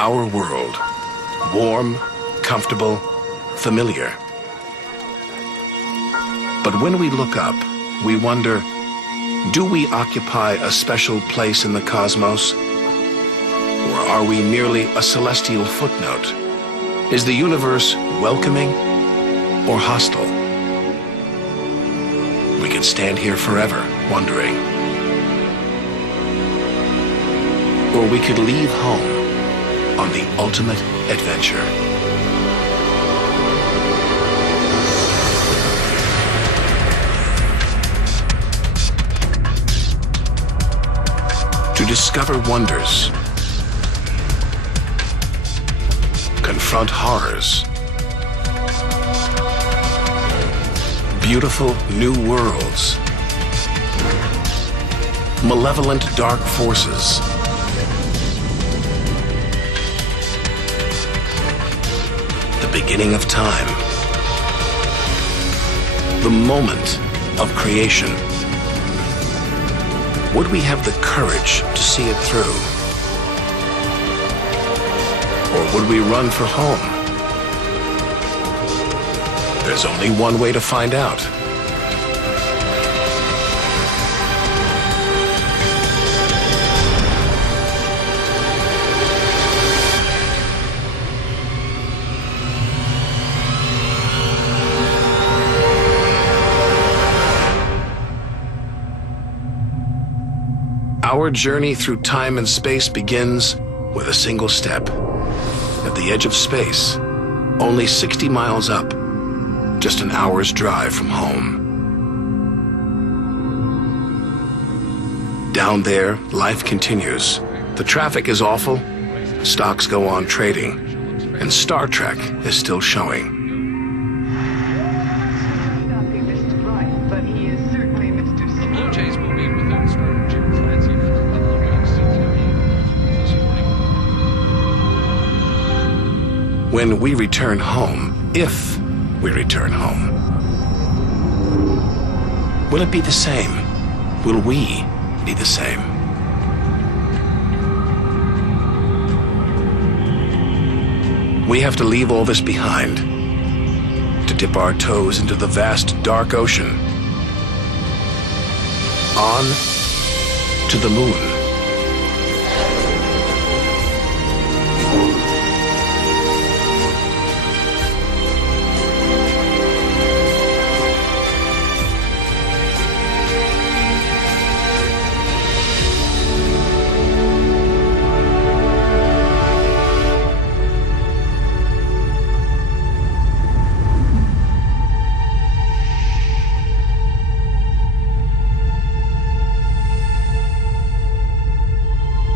Our world, warm, comfortable, familiar. But when we look up, we wonder, do we occupy a special place in the cosmos? Or are we merely a celestial footnote? Is the universe welcoming or hostile? We could stand here forever wondering. Or we could leave home on the ultimate adventure. To discover wonders, confront horrors, beautiful new worlds, malevolent dark forces, the beginning of time, the moment of creation. Would we have the courage to see it through? Or would we run for home? There's only one way to find out. Our journey through time and space begins with a single step. At the edge of space, only 60 miles up, just an hour's drive from home. Down there, life continues. The traffic is awful, stocks go on trading, and Star Trek is still showing. When we return home, if we return home, will it be the same? Will we be the same? We have to leave all this behind to dip our toes into the vast dark ocean. On to the moon.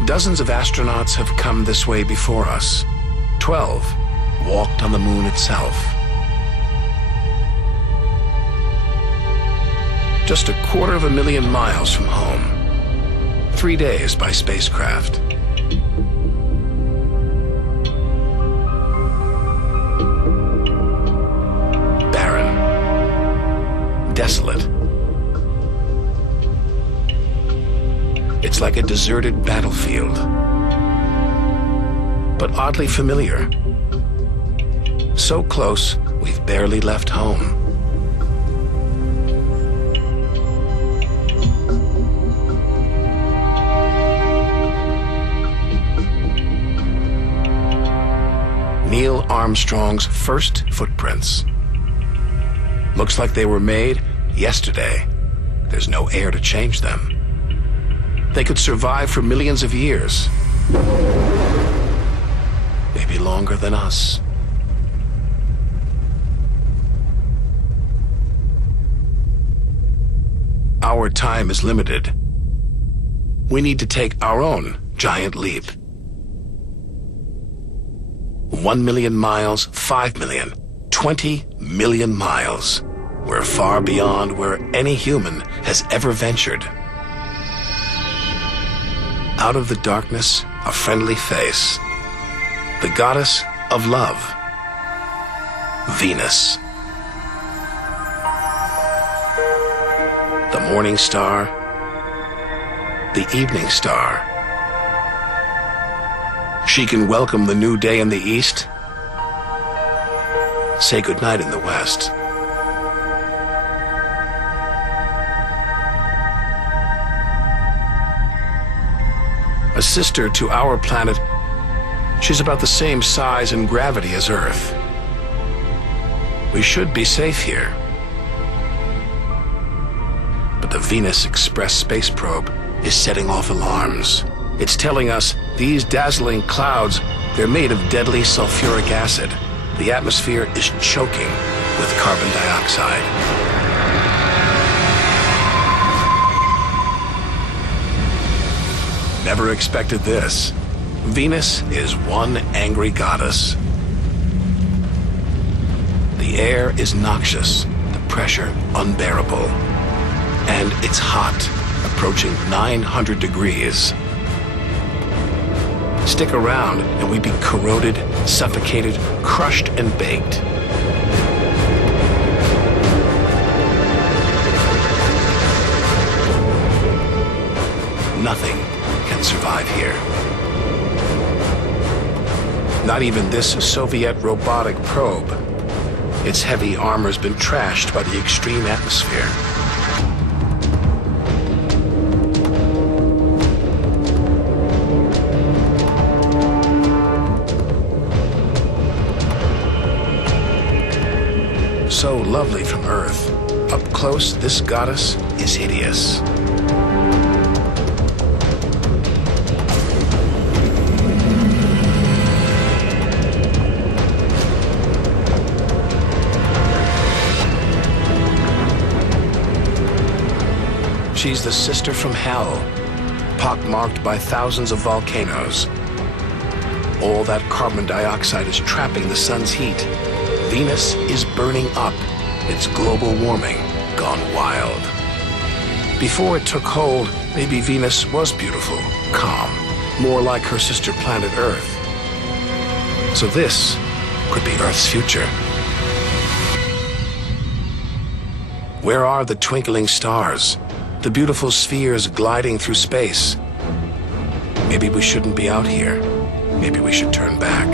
Dozens of astronauts have come this way before us. 12 walked on the moon itself. Just 250,000 miles from home. 3 days by spacecraft. Barren. Desolate. It's like a deserted battlefield, but oddly familiar. So close, we've barely left home. Neil Armstrong's first footprints. Looks like they were made yesterday. There's no air to change them. They could survive for millions of years. Maybe longer than us. Our time is limited. We need to take our own giant leap. 1 million miles, 5 million, 20 million miles. We're far beyond where any human has ever ventured. Out of the darkness, a friendly face. The goddess of love, Venus. The morning star, the evening star, She can welcome the new day in the east, say goodnight in the west. A sister to our planet, she's about the same size and gravity as Earth. We should be safe here. But the Venus Express space probe is setting off alarms. It's telling us these dazzling clouds, they're made of deadly sulfuric acid. The atmosphere is choking with carbon dioxide. Never expected this. Venus is one angry goddess. The air is noxious, the pressure unbearable. And it's hot, approaching 900 degrees. Stick around and we'd be corroded, suffocated, crushed, and baked. Nothing can survive here. Not even this Soviet robotic probe. Its heavy armor's been trashed by the extreme atmosphere. So lovely from Earth. Up close, this goddess is hideous. She's the sister from hell, pockmarked by thousands of volcanoes. All that carbon dioxide is trapping the sun's heat. Venus is burning up, its global warming gone wild. Before it took hold, maybe Venus was beautiful, calm, more like her sister planet Earth. So this could be Earth's future. Where are the twinkling stars, the beautiful spheres gliding through space? Maybe we shouldn't be out here. Maybe we should turn back.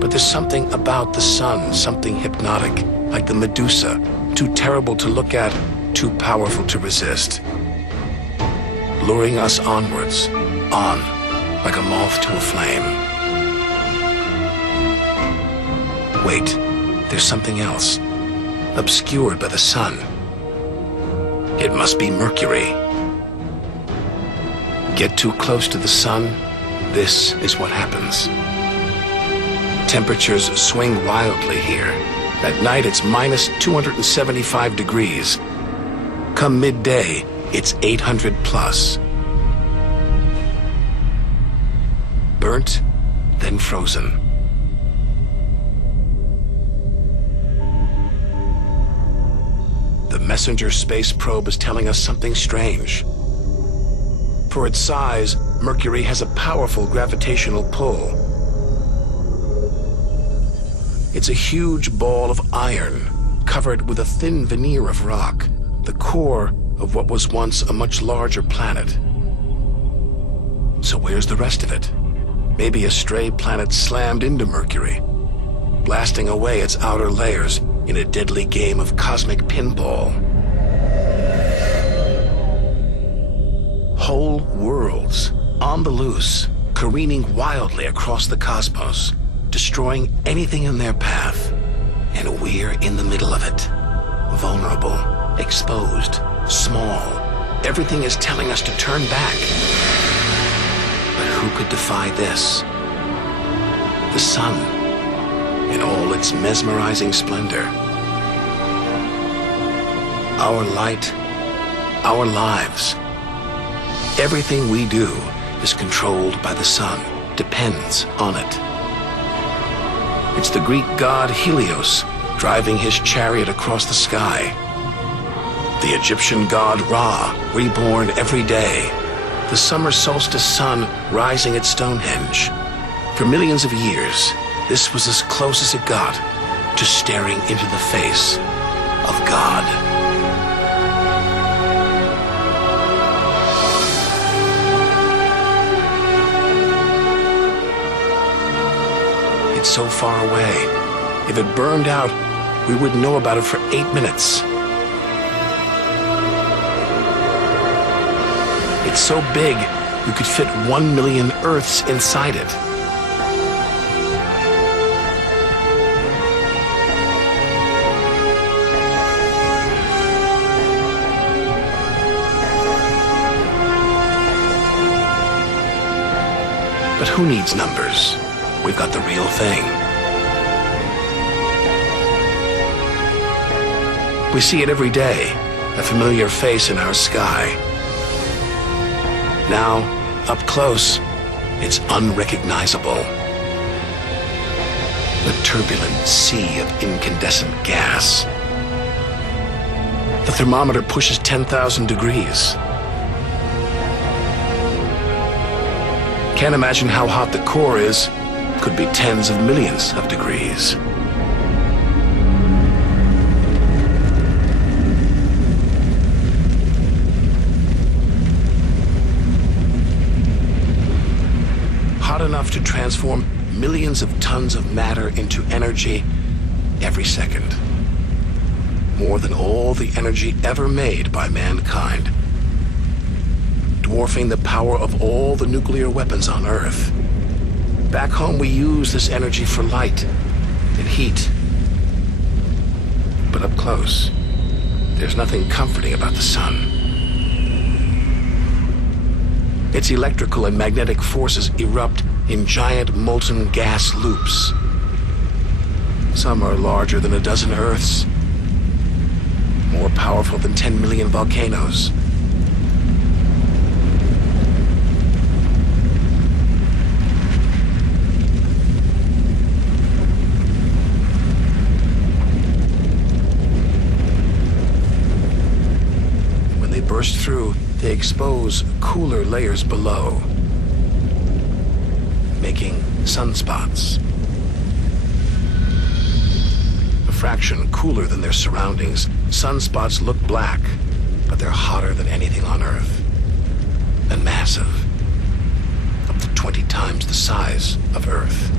But there's something about the sun, something hypnotic, like the Medusa, too terrible to look at, too powerful to resist. Luring us onwards, on, like a moth to a flame. Wait, there's something else, obscured by the sun. It must be Mercury. Get too close to the sun, this is what happens. Temperatures swing wildly here. At night, it's minus 275 degrees. Come midday, it's 800 plus. Burnt, then frozen. The Messenger space probe is telling us something strange. For its size, Mercury has a powerful gravitational pull. It's a huge ball of iron, covered with a thin veneer of rock, the core of what was once a much larger planet. So where's the rest of it? Maybe a stray planet slammed into Mercury, blasting away its outer layers in a deadly game of cosmic pinball. Whole worlds, on the loose, careening wildly across the cosmos, destroying anything in their path. And we're in the middle of it. Vulnerable, exposed, small. Everything is telling us to turn back. But who could defy this? The sun, in all its mesmerizing splendor. Our light, our lives. Everything we do is controlled by the sun, depends on it. It's the Greek god Helios driving his chariot across the sky. The Egyptian god Ra, reborn every day. The summer solstice sun rising at Stonehenge. For millions of years, this was as close as it got to staring into the face of God. so far away. If it burned out, we wouldn't know about it for 8 minutes. It's so big, you could fit 1 million Earths inside it. But who needs numbers? We've got the real thing. We see it every day, a familiar face in our sky. Now, up close, it's unrecognizable. The turbulent sea of incandescent gas. The thermometer pushes 10,000 degrees. Can't imagine how hot the core is. Could be tens of millions of degrees. Hot enough to transform millions of tons of matter into energy every second. More than all the energy ever made by mankind. Dwarfing the power of all the nuclear weapons on Earth. Back home, we use this energy for light and heat. But up close, there's nothing comforting about the sun. Its electrical and magnetic forces erupt in giant molten gas loops. Some are larger than a dozen Earths, more powerful than 10 million volcanoes. Burst through, they expose cooler layers below, making sunspots. A fraction cooler than their surroundings, sunspots look black, but they're hotter than anything on Earth. And massive, up to 20 times the size of Earth.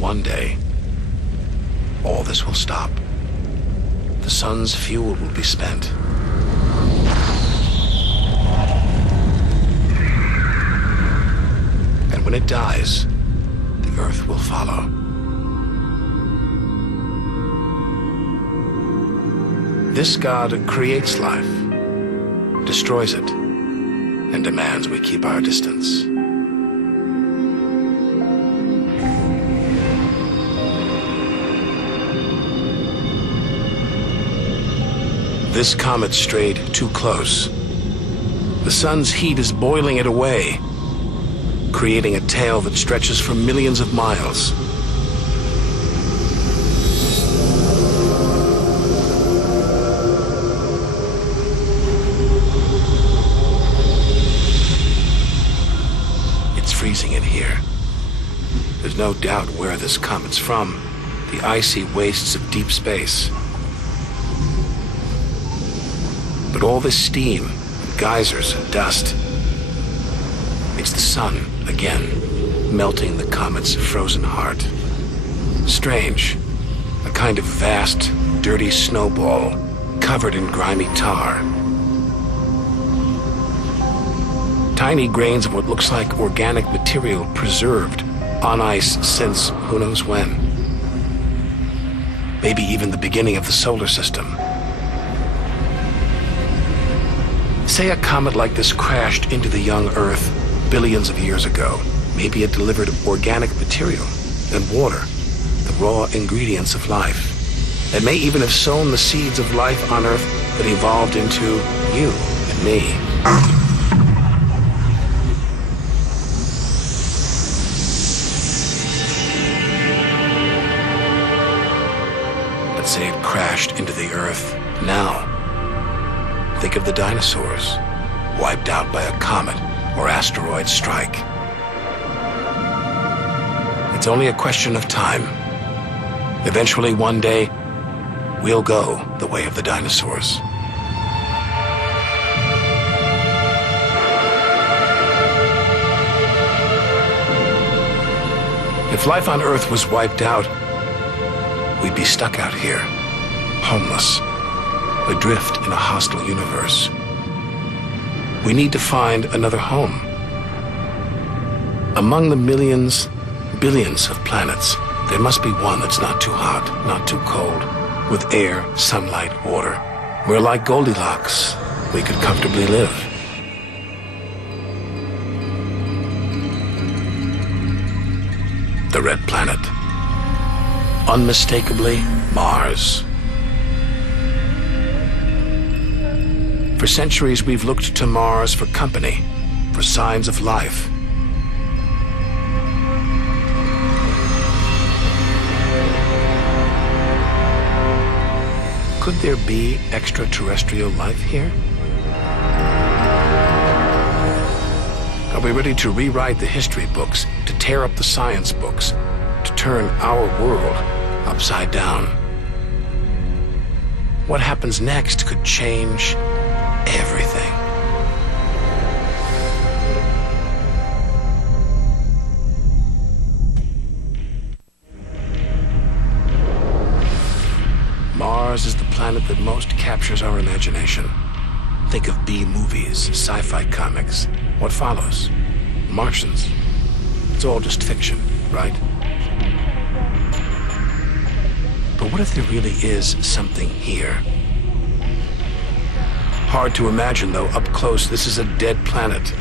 One day, all this will stop. The sun's fuel will be spent. And when it dies, the Earth will follow. This God creates life, destroys it, and demands we keep our distance. This comet strayed too close. The sun's heat is boiling it away, creating a tail that stretches for millions of miles. It's freezing in here. There's no doubt where this comet's from, the icy wastes of deep space. But all this steam, geysers and dust, it's the sun again, melting the comet's frozen heart. Strange, a kind of vast, dirty snowball covered in grimy tar. Tiny grains of what looks like organic material preserved on ice since who knows when. Maybe even the beginning of the solar system. Say a comet like this crashed into the young Earth billions of years ago. Maybe it delivered organic material and water, the raw ingredients of life. It may even have sown the seeds of life on Earth that evolved into you and me. Let's say it crashed into the Earth now. Think of the dinosaurs, wiped out by a comet or asteroid strike. It's only a question of time. Eventually, one day, we'll go the way of the dinosaurs. If life on Earth was wiped out, we'd be stuck out here, homeless, adrift in a hostile universe. We need to find another home. Among the millions, billions of planets, there must be one that's not too hot, not too cold, with air, sunlight, water. Where, like Goldilocks, we could comfortably live. The Red Planet. Unmistakably, Mars. For centuries, we've looked to Mars for company, for signs of life. Could there be extraterrestrial life here? Are we ready to rewrite the history books, to tear up the science books, to turn our world upside down? What happens next could change everything. Mars is the planet that most captures our imagination. Think of B-movies, sci-fi comics. What follows? Martians. It's all just fiction, right? But what if there really is something here? Hard to imagine, though. Up close, this is a dead planet.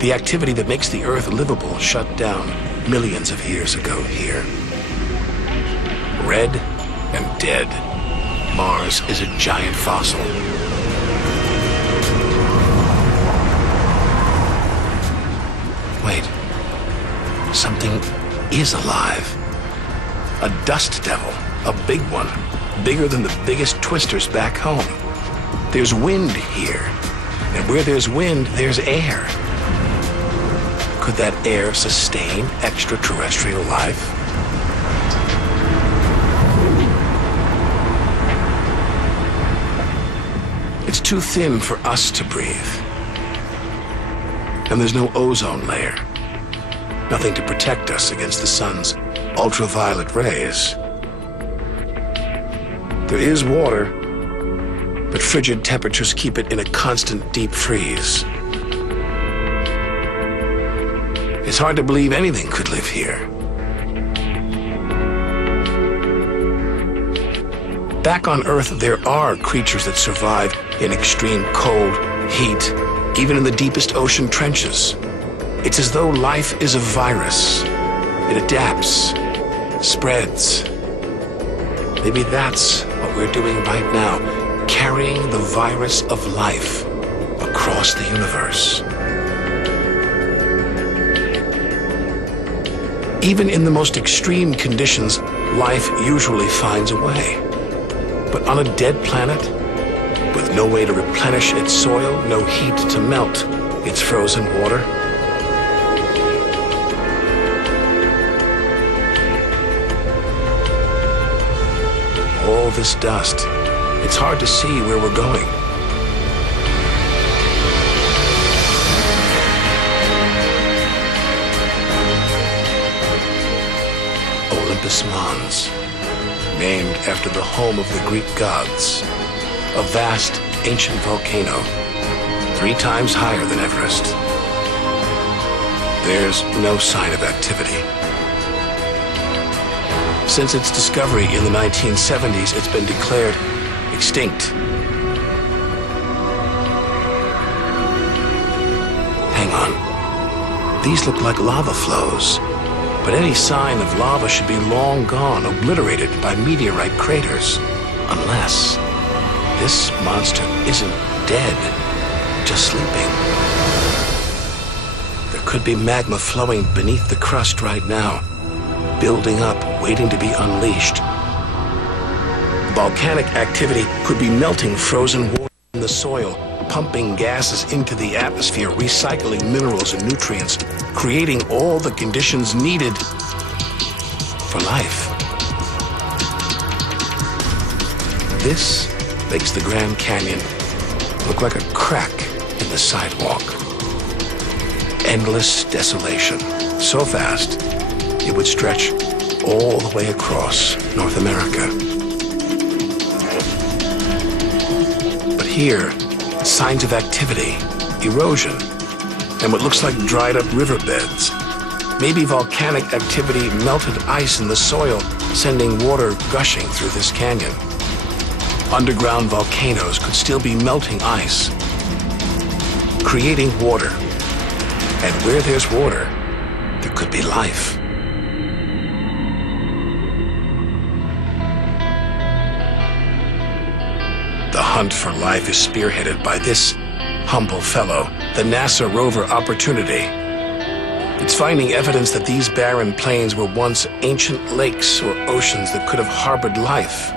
The activity that makes the Earth livable shut down millions of years ago here. Red and dead. Mars is a giant fossil. Wait. Something is alive. A dust devil. A big one. Bigger than the biggest twisters back home. There's wind here. And where there's wind, there's air. Could that air sustain extraterrestrial life? It's too thin for us to breathe. And there's no ozone layer. Nothing to protect us against the sun's ultraviolet rays. There is water, but frigid temperatures keep it in a constant deep freeze. It's hard to believe anything could live here. Back on Earth, there are creatures that survive in extreme cold, heat, even in the deepest ocean trenches. It's as though life is a virus. It adapts, spreads. Maybe that's what we're doing right now, carrying the virus of life across the universe. Even in the most extreme conditions, life usually finds a way. But on a dead planet, with no way to replenish its soil, no heat to melt its frozen water, all this dust, it's hard to see where we're going. Olympus Mons, named after the home of the Greek gods, a vast, ancient volcano, 3 times higher than Everest. There's no sign of activity. Since its discovery in the 1970s, it's been declared extinct. Hang on. These look like lava flows, but any sign of lava should be long gone, obliterated by meteorite craters. Unless this monster isn't dead, just sleeping. There could be magma flowing beneath the crust right now, building up, waiting to be unleashed. Volcanic activity could be melting frozen water in the soil, pumping gases into the atmosphere, recycling minerals and nutrients, creating all the conditions needed for life. This makes the Grand Canyon look like a crack in the sidewalk. Endless desolation, so vast it would stretch all the way across North America. But here, signs of activity, erosion, and what looks like dried up riverbeds. Maybe volcanic activity melted ice in the soil, sending water gushing through this canyon. Underground volcanoes could still be melting ice, creating water. And where there's water, there could be life. The hunt for life is spearheaded by this humble fellow, the NASA rover Opportunity. It's finding evidence that these barren plains were once ancient lakes or oceans that could have harbored life.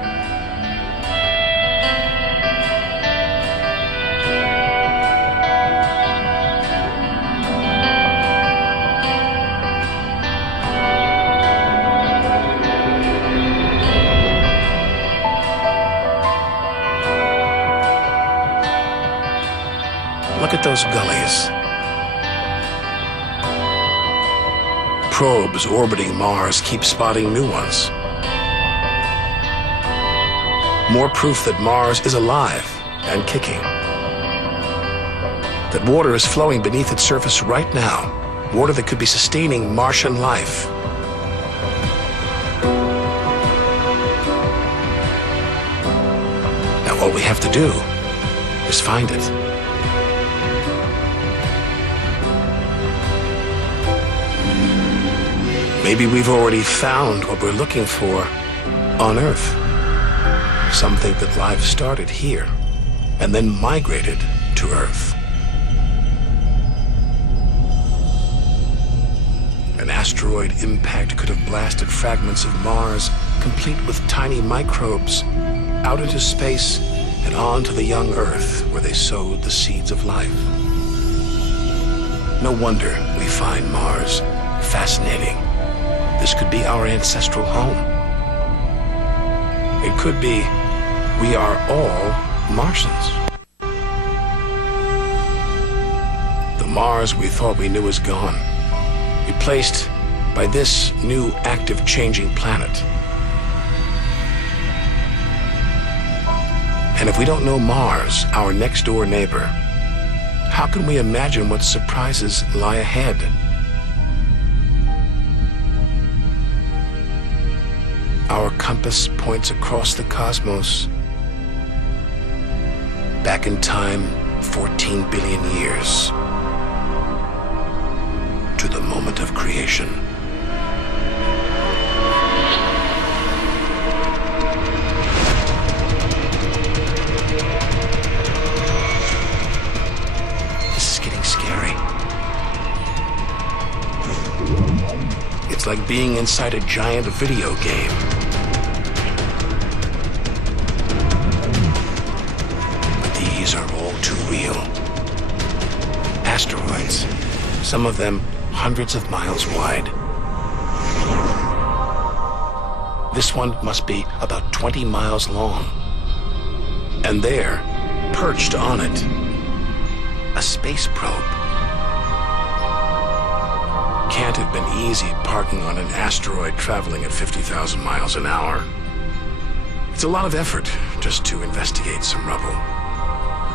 Look at those gullies. Probes orbiting Mars keep spotting new ones. More proof that Mars is alive and kicking. That water is flowing beneath its surface right now. Water that could be sustaining Martian life. Now all we have to do is find it. Maybe we've already found what we're looking for on Earth. Some think that life started here and then migrated to Earth. An asteroid impact could have blasted fragments of Mars, complete with tiny microbes, out into space and on to the young Earth, where they sowed the seeds of life. No wonder we find Mars fascinating. This could be our ancestral home. It could be we are all Martians. The Mars we thought we knew is gone, replaced by this new active changing planet. And if we don't know Mars, our next door neighbor, how can we imagine what surprises lie ahead? Our compass points across the cosmos, back in time 14 billion years, to the moment of creation. This is getting scary. It's like being inside a giant video game. These are all too real. Asteroids, some of them hundreds of miles wide. This one must be about 20 miles long. And there, perched on it, a space probe. Can't have been easy parking on an asteroid traveling at 50,000 miles an hour. It's a lot of effort just to investigate some rubble.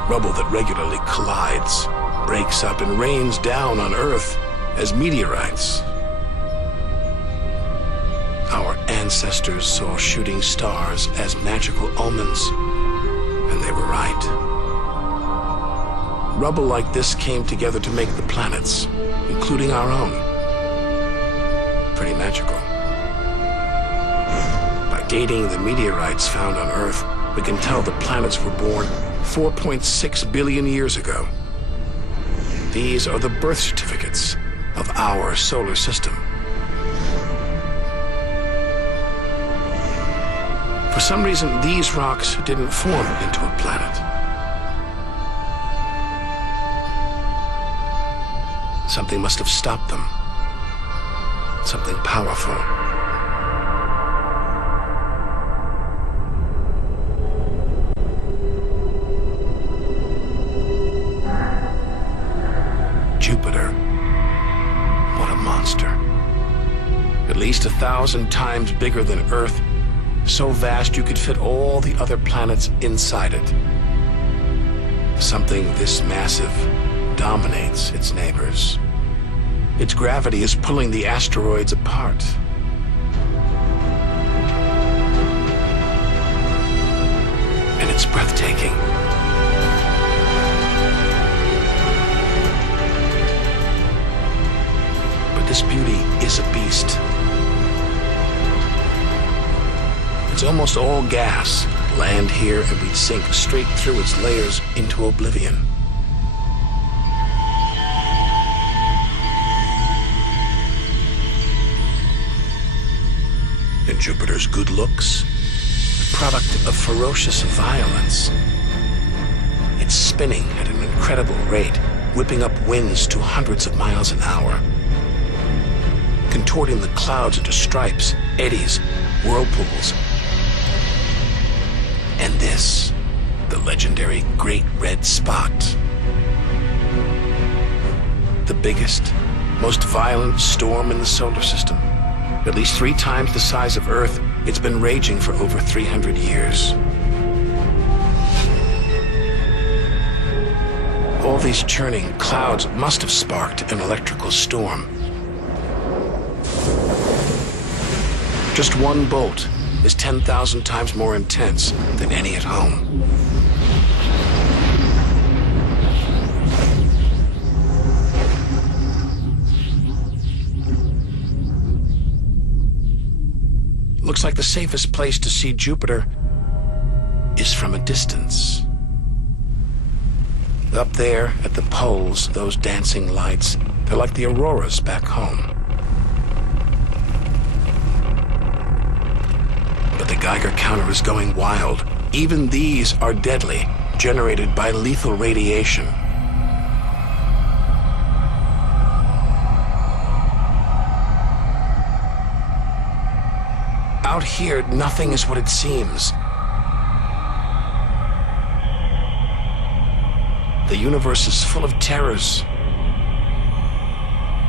Rubble that regularly collides, breaks up, and rains down on Earth as meteorites. Our ancestors saw shooting stars as magical omens, and they were right. Rubble like this came together to make the planets, including our own. Pretty magical. By dating the meteorites found on Earth, we can tell the planets were born 4.6 billion years ago. These are the birth certificates of our solar system. For some reason, these rocks didn't form into a planet. Something must have stopped them. Something powerful. Jupiter. What a monster. At least 1,000 times bigger than Earth, so vast you could fit all the other planets inside it. Something this massive dominates its neighbors. Its gravity is pulling the asteroids apart. And it's breathtaking. But this beauty is a beast. It's almost all gas. Land here and we'd sink straight through its layers into oblivion. And Jupiter's good looks, the product of ferocious violence. It's spinning at an incredible rate, whipping up winds to hundreds of miles an hour, contorting the clouds into stripes, eddies, whirlpools. And this, the legendary Great Red Spot. The biggest, most violent storm in the solar system. At least 3 times the size of Earth, it's been raging for over 300 years. All these churning clouds must have sparked an electrical storm. Just one bolt is 10,000 times more intense than any at home. Looks like the safest place to see Jupiter is from a distance. Up there at the poles, those dancing lights, they're like the auroras back home. But the Geiger counter is going wild. Even these are deadly, generated by lethal radiation. Out here, nothing is what it seems. The universe is full of terrors,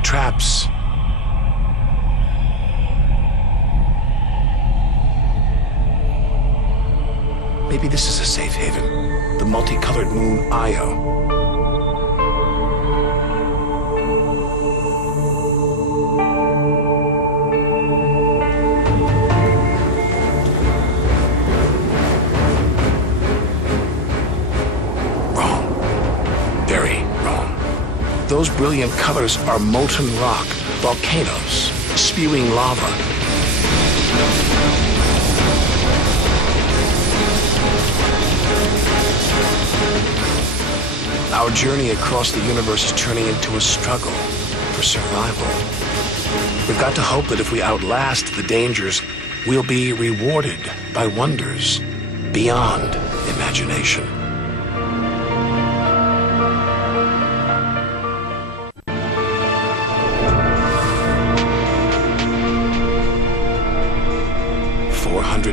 traps, maybe this is a safe haven, the multicolored moon Io. Those brilliant colors are molten rock, volcanoes, spewing lava. Our journey across the universe is turning into a struggle for survival. We've got to hope that if we outlast the dangers, we'll be rewarded by wonders beyond imagination.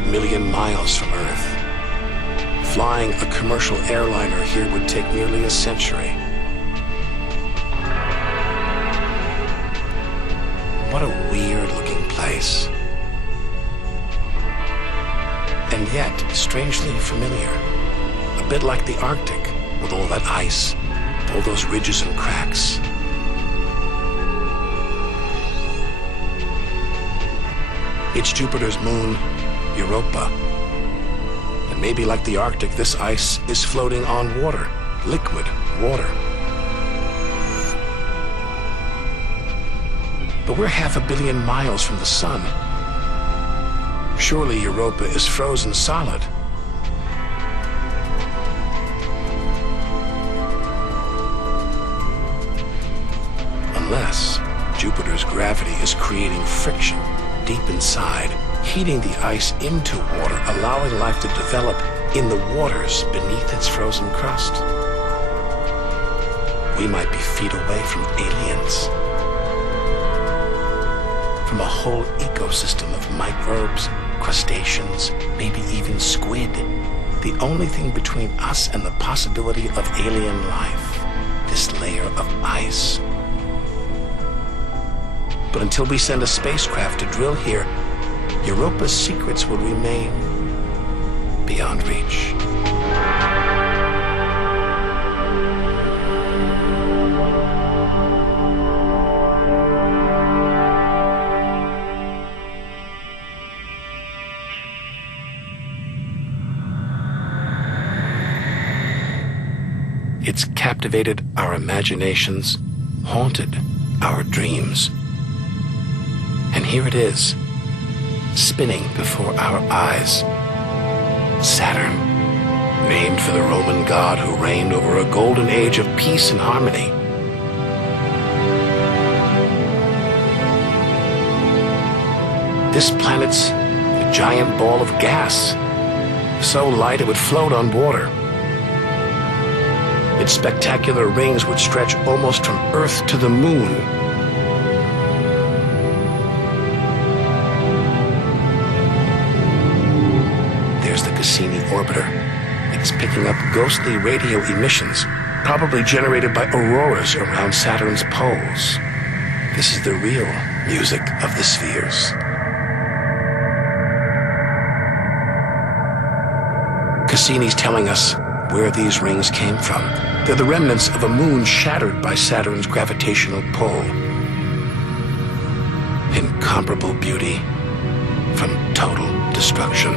Million miles from Earth. Flying a commercial airliner here would take nearly a century. What a weird-looking place. And yet, strangely familiar. A bit like the Arctic, with all that ice, all those ridges and cracks. It's Jupiter's moon, Europa. And maybe like the Arctic, this ice is floating on water, liquid water. But we're 500 million miles from the sun. Surely Europa is frozen solid. Unless Jupiter's gravity is creating friction deep inside, heating the ice into water, allowing life to develop in the waters beneath its frozen crust. we might be feet away from aliens. From a whole ecosystem of microbes, crustaceans, maybe even squid. The only thing between us and the possibility of alien life, this layer of ice. But until we send a spacecraft to drill here, Europa's secrets will remain beyond reach. It's captivated our imaginations, haunted our dreams. And here it is, spinning before our eyes. Saturn, named for the Roman god who reigned over a golden age of peace and harmony. This planet's a giant ball of gas, so light it would float on water. Its spectacular rings would stretch almost from Earth to the moon. There's the Cassini orbiter. It's picking up ghostly radio emissions, probably generated by auroras around Saturn's poles. This is the real music of the spheres. Cassini's telling us where these rings came from. They're the remnants of a moon shattered by Saturn's gravitational pull. Incomparable beauty from total destruction.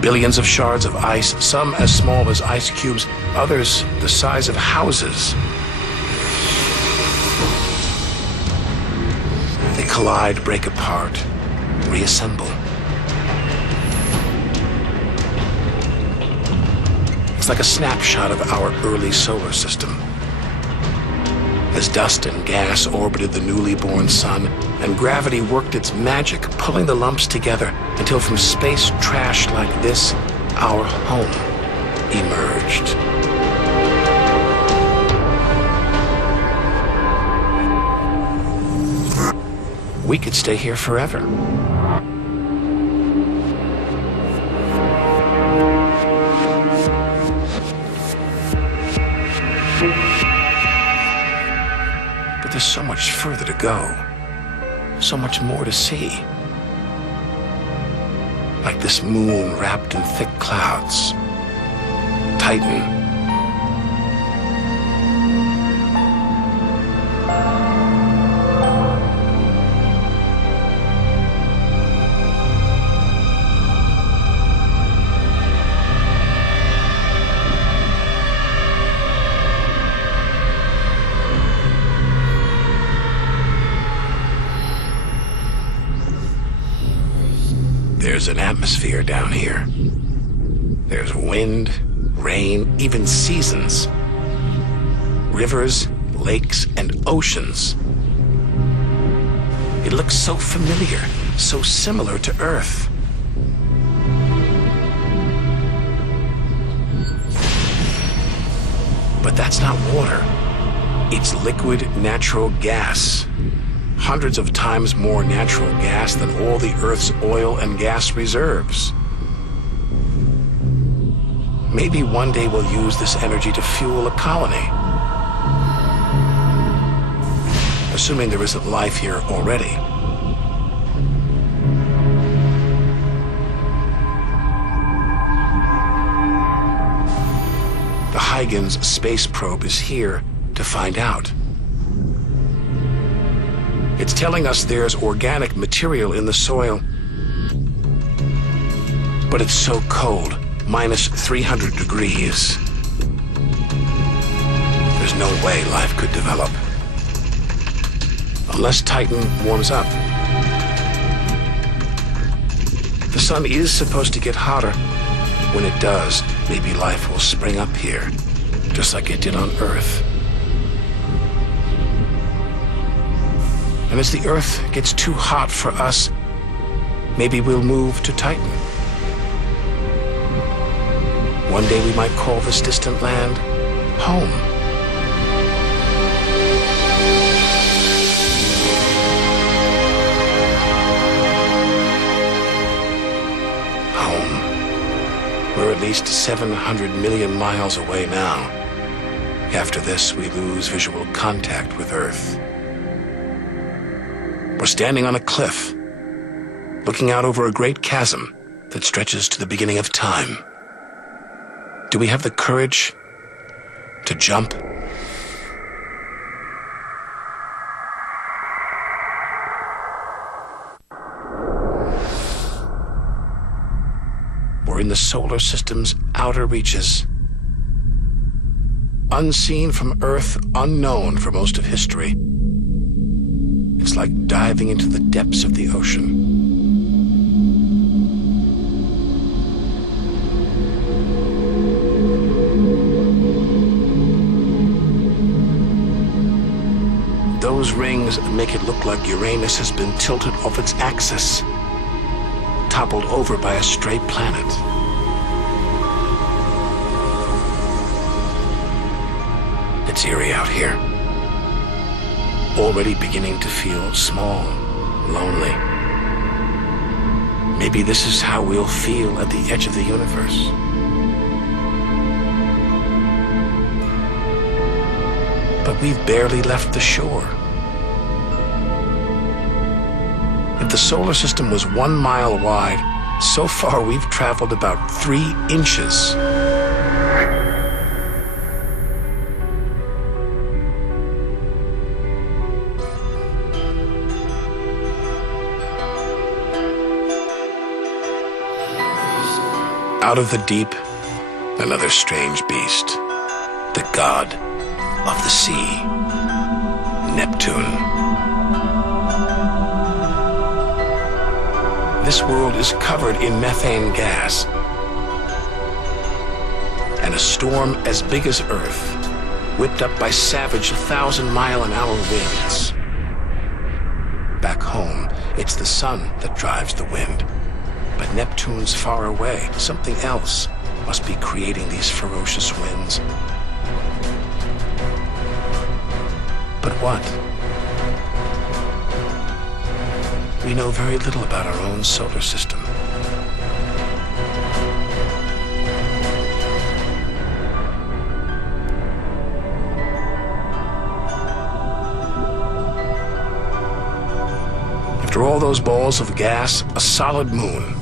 Billions of shards of ice, some as small as ice cubes, others the size of houses. They collide, break apart, reassemble. It's like a snapshot of our early solar system. As dust and gas orbited the newly born sun, and gravity worked its magic, pulling the lumps together until from space trash like this, our home emerged. We could stay here forever. But there's so much further to go, so much more to see. Like this moon wrapped in thick clouds. Titan. There's an atmosphere down here. There's wind, rain, even seasons. Rivers, lakes, and oceans. It looks so familiar, so similar to Earth. But that's not water. It's liquid natural gas. Hundreds of times more natural gas than all the Earth's oil and gas reserves. Maybe one day we'll use this energy to fuel a colony. Assuming there isn't life here already. The Huygens space probe is here to find out. It's telling us there's organic material in the soil, but it's so cold, minus 300 degrees. There's no way life could develop. Unless Titan warms up. The sun is supposed to get hotter. When it does, maybe life will spring up here, just like it did on Earth. And as the Earth gets too hot for us, maybe we'll move to Titan. One day we might call this distant land home. Home. We're at least 700 million miles away now. After this, we lose visual contact with Earth. We're standing on a cliff, looking out over a great chasm that stretches to the beginning of time. Do we have the courage to jump? We're in the solar system's outer reaches. Unseen from Earth, unknown for most of history. It's like diving into the depths of the ocean. Those rings make it look like Uranus has been tilted off its axis, toppled over by a stray planet. It's eerie out here. Already beginning to feel small, lonely. Maybe this is how we'll feel at the edge of the universe. But we've barely left the shore. If the solar system was 1 mile wide, so far we've traveled about 3 inches. Out of the deep, another strange beast, the god of the sea, Neptune. This world is covered in methane gas, and a storm as big as Earth, whipped up by savage 1,000-mile-an-hour winds. Back home, it's the sun that drives the wind. But Neptune's far away. Something else must be creating these ferocious winds. But what? We know very little about our own solar system. After all those balls of gas, a solid moon.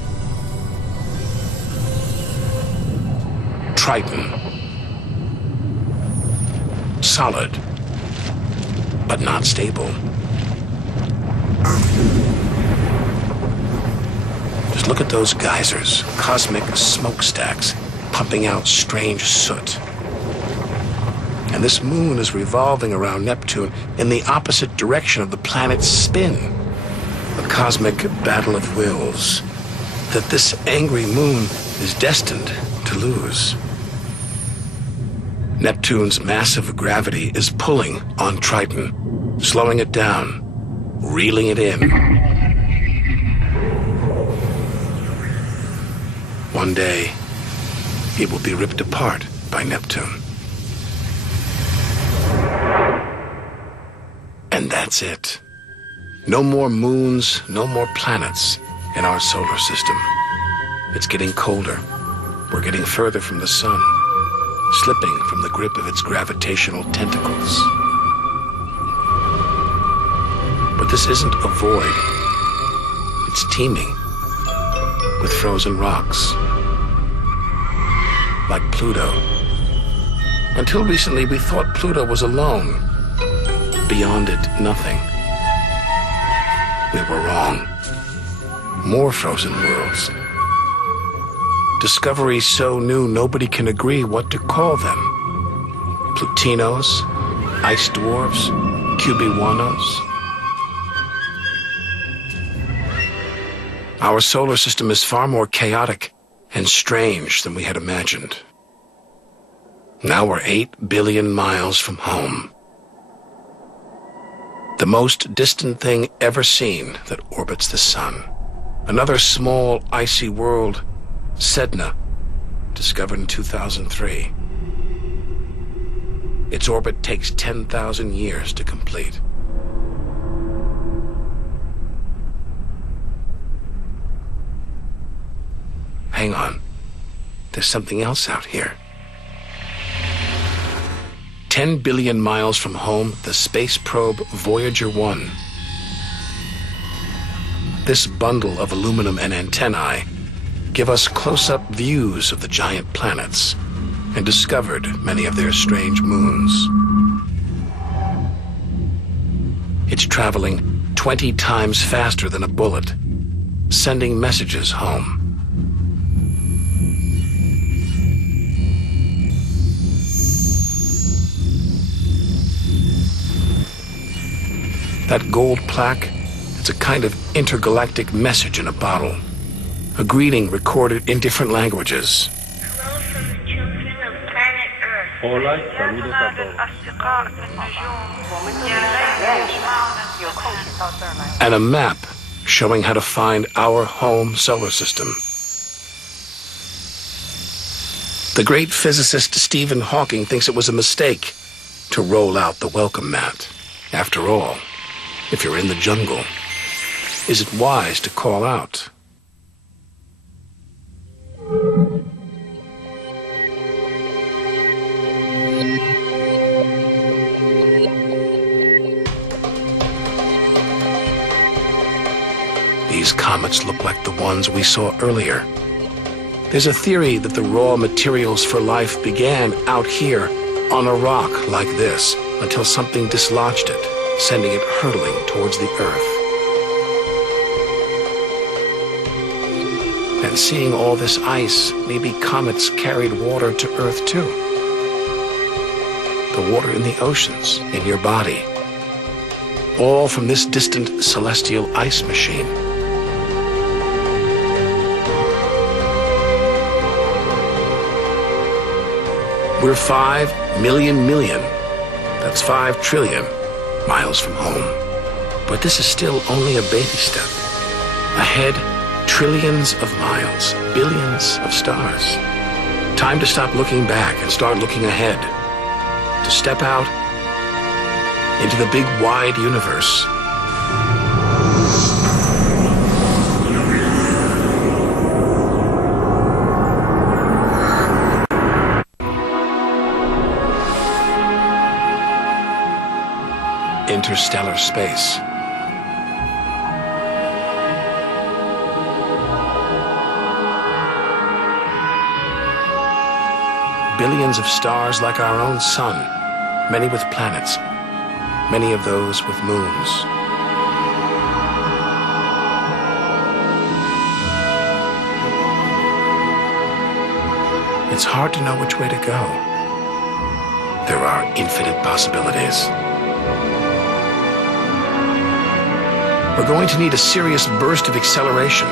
Triton. Solid, but not stable. Just look at those geysers, cosmic smokestacks, pumping out strange soot. And this moon is revolving around Neptune in the opposite direction of the planet's spin. A cosmic battle of wills that this angry moon is destined to lose. Neptune's massive gravity is pulling on Triton, slowing it down, reeling it in. One day, it will be ripped apart by Neptune. And that's it. No more moons, no more planets in our solar system. It's getting colder. We're getting further from the sun, slipping from the grip of its gravitational tentacles. But this isn't a void. It's teeming with frozen rocks, like Pluto. Until recently, we thought Pluto was alone. Beyond it, nothing. We were wrong. More frozen worlds. Discoveries so new nobody can agree what to call them. Plutinos, ice dwarfs, cubiwanos. Our solar system is far more chaotic and strange than we had imagined. Now we're 8 billion miles from home. The most distant thing ever seen that orbits the sun. Another small, icy world, Sedna, discovered in 2003. Its orbit takes 10,000 years to complete. Hang on. There's something else out here. 10 billion miles from home, the space probe Voyager 1. This bundle of aluminum and antennae give us close-up views of the giant planets and discovered many of their strange moons. It's traveling 20 times faster than a bullet, sending messages home. That gold plaque, it's a kind of intergalactic message in a bottle. A greeting recorded in different languages. Hello from the children of planet Earth. Hola, saludos a todos. And a map showing how to find our home solar system. The great physicist Stephen Hawking thinks it was a mistake to roll out the welcome mat. After all, if you're in the jungle, is it wise to call out? These comets look like the ones we saw earlier. There's a theory that the raw materials for life began out here on a rock like this until something dislodged it, sending it hurtling towards the Earth. And seeing all this ice, maybe comets carried water to Earth too. The water in the oceans, in your body. All from this distant celestial ice machine. We're 5 million million, that's 5 trillion miles from home. But this is still only a baby step. Ahead, trillions of miles, billions of stars. Time to stop looking back and start looking ahead. To step out into the big wide universe. Interstellar space. Billions of stars like our own sun, many with planets, many of those with moons. It's hard to know which way to go. There are infinite possibilities. We're going to need a serious burst of acceleration.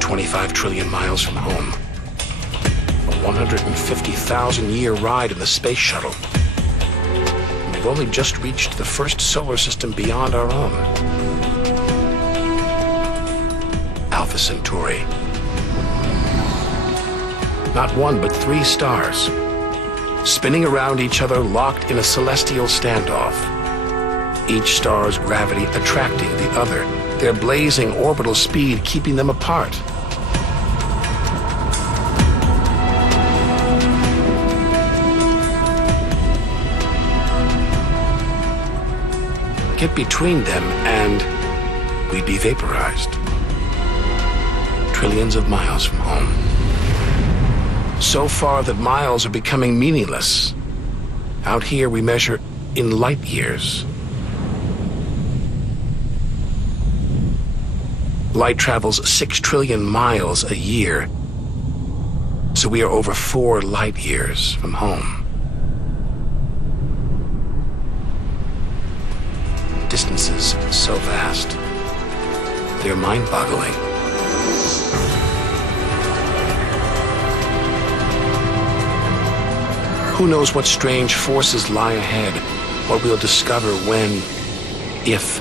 $25 trillion miles from home. A 150,000-year ride in the space shuttle. And we've only just reached the first solar system beyond our own. Alpha Centauri. Not one, but 3 stars. Spinning around each other, locked in a celestial standoff. Each star's gravity attracting the other, their blazing orbital speed keeping them apart. Get between them and we'd be vaporized. Trillions of miles from home. So far that miles are becoming meaningless. Out here we measure in light years. Light travels 6 trillion miles a year, so we are over 4 light years from home. Distances so vast, they're mind-boggling. Who knows what strange forces lie ahead, what we'll discover when, if,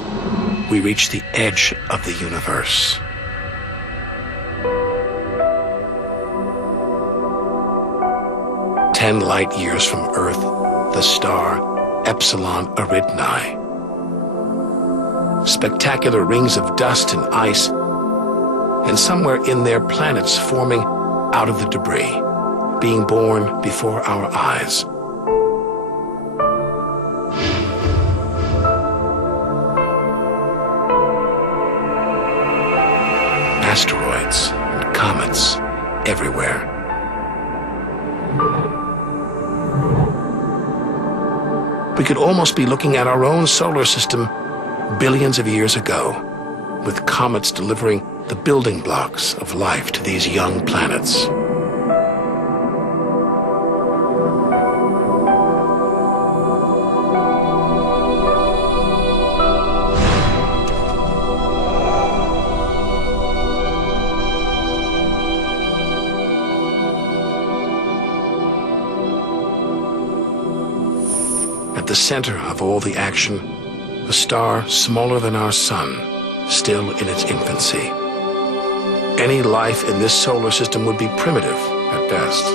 we reach the edge of the universe. Ten light years from Earth, the star Epsilon Eridani. Spectacular rings of dust and ice, and somewhere in there planets forming out of the debris, being born before our eyes. Asteroids and comets everywhere. We could almost be looking at our own solar system billions of years ago, with comets delivering the building blocks of life to these young planets. At the center of all the action, a star smaller than our sun, still in its infancy. Any life in this solar system would be primitive at best.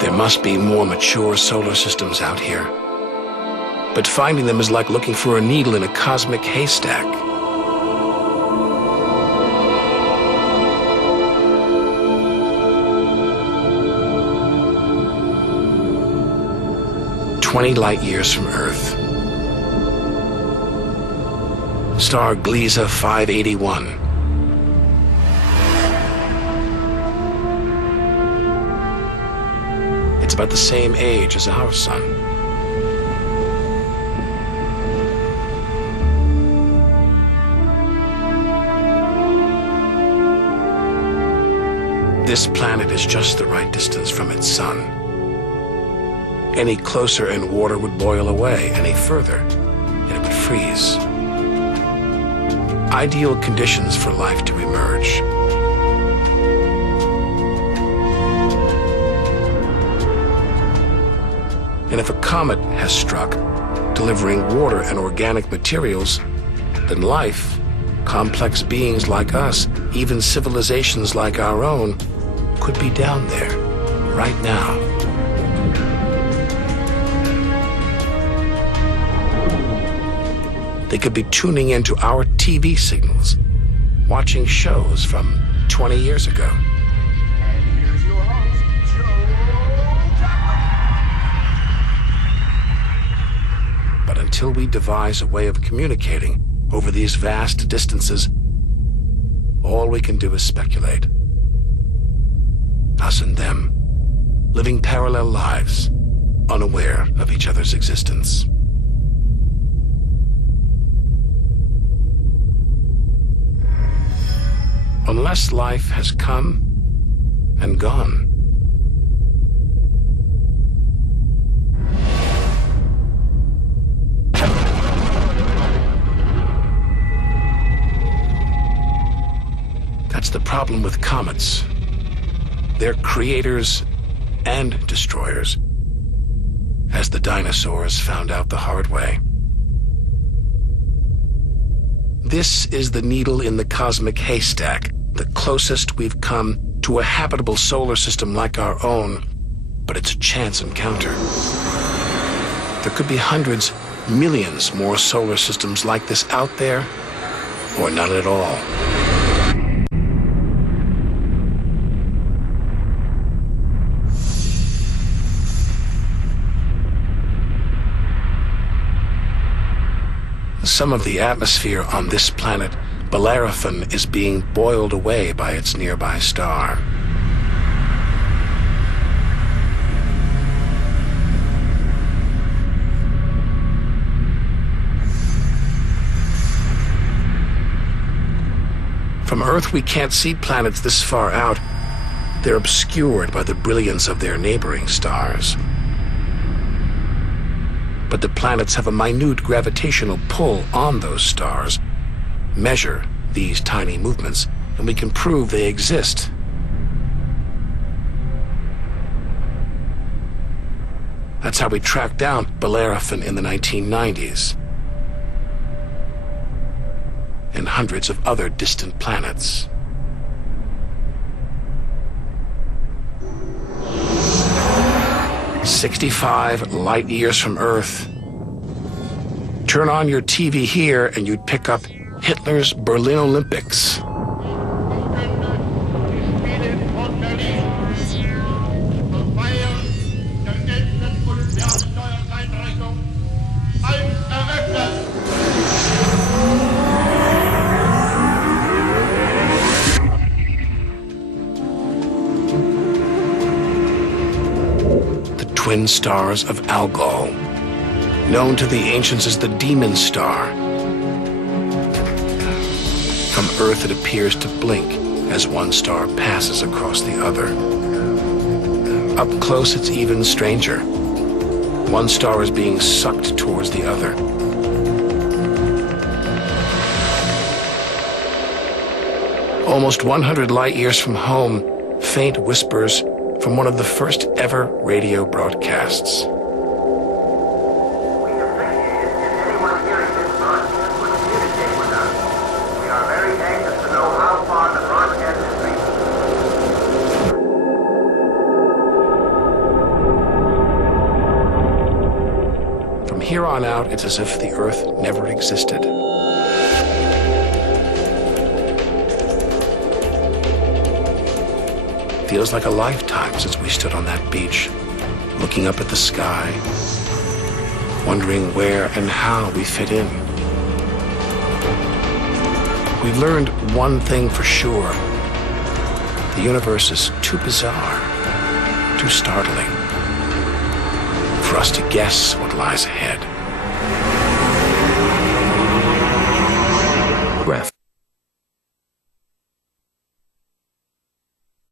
There must be more mature solar systems out here, but finding them is like looking for a needle in a cosmic haystack. "20 light years from Earth. Star Gliese 581. It's about the same age as our sun. This planet is just the right distance from its sun. Any closer and water would boil away, any further, and it would freeze. Ideal conditions for life to emerge. And if a comet has struck, delivering water and organic materials, then life, complex beings like us, even civilizations like our own, could be down there, right now. They could be tuning into our TV signals, watching shows from 20 years ago. And here's your host, Joe. But until we devise a way of communicating over these vast distances, all we can do is speculate. Us and them, living parallel lives, unaware of each other's existence. Unless life has come and gone. That's the problem with comets. They're creators and destroyers, as the dinosaurs found out the hard way. This is the needle in the cosmic haystack, the closest we've come to a habitable solar system like our own, but it's a chance encounter. There could be hundreds, millions more solar systems like this out there, or none at all. Some of the atmosphere on this planet, Bellerophon, is being boiled away by its nearby star. From Earth, we can't see planets this far out. They're obscured by the brilliance of their neighboring stars. But the planets have a minute gravitational pull on those stars. Measure these tiny movements, and we can prove they exist. That's how we tracked down Bellerophon in the 1990s. And hundreds of other distant planets. "65 light years from Earth. Turn on your TV here and you'd pick up Hitler's Berlin Olympics." Twin stars of Algol, known to the ancients as the Demon Star. From Earth, it appears to blink as one star passes across the other. Up close, it's even stranger. One star is being sucked towards the other. Almost 100 light years from home, faint whispers from one of the first ever radio broadcasts. We appreciate it if anyone hearing this broadcast would communicate with us. We are very anxious to know how far the broadcast is reaching. From here on out, it's as if the Earth never existed. Feels like a lifetime since we stood on that beach, looking up at the sky, wondering where and how we fit in. We've learned one thing for sure. The universe is too bizarre, too startling, for us to guess what lies ahead.